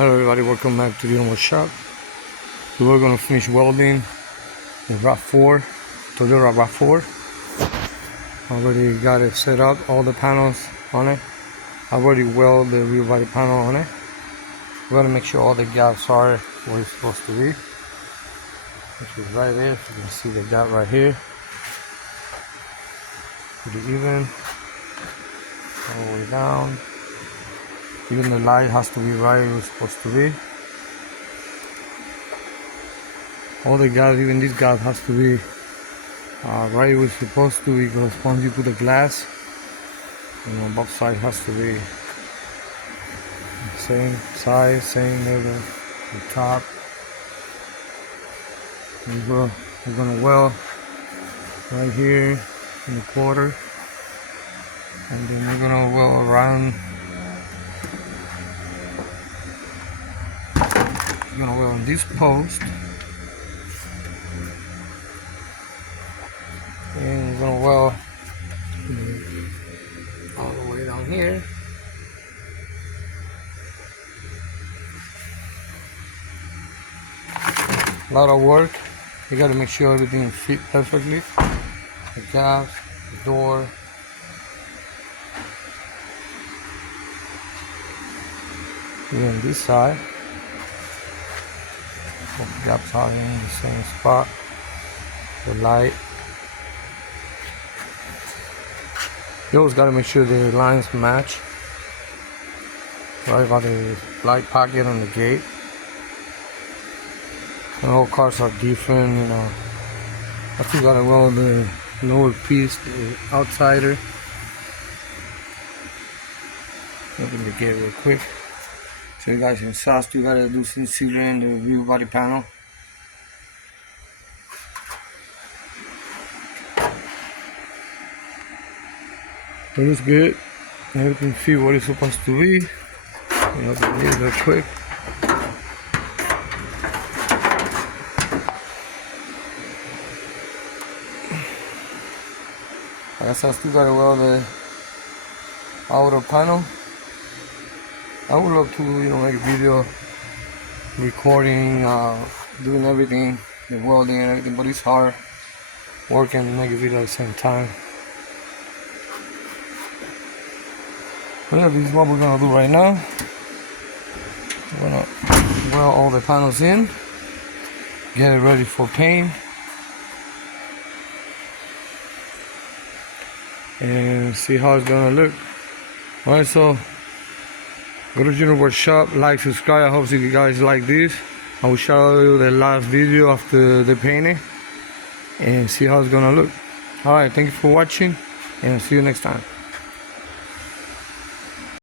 Hello everybody, welcome back to the shop. So we're going to finish welding the RAV4, Toyota RAV4. Already got it set up, all the panels on it. I already welded the rear body panel on it. We're going to make sure all the gaps are where it's supposed to be, which is right there. So you can see the gap right here. Pretty even, all the way down. Even the light has to be right where it's supposed to be. All the gaps, even this gap has to be right where it's supposed to be, because once you put the glass, both sides has to be same size, same level, the top. We're gonna weld right here in the quarter, and then we're gonna weld around. We're gonna weld on this post, and we're gonna weld all the way down here. A lot of work. You gotta make sure everything fits perfectly. The gaps, the door. Here on this side, both gaps are in the same spot. The light. You always gotta make sure the lines match. Right by the light pocket on the gate. And all cars are different, I still gotta weld the lower piece, the outsider. Open the gate real quick. So you guys inside, you gotta do some sealing in the rear body panel. It looks good. Everything fits what it's supposed to be. Open it real quick. Like I said, I still gotta weld the outer panel. I would love to, make a video recording, doing everything, the welding and everything, but it's hard working and make a video at the same time. But yeah, this is what we're gonna do right now. We're gonna weld all the panels in, get it ready for paint, and see how it's gonna look. Alright, so go to Junior Shop, like, subscribe. I hope you guys like this. I will show you the last video after the painting and see how it's gonna look. Alright, thank you for watching, and see you next time.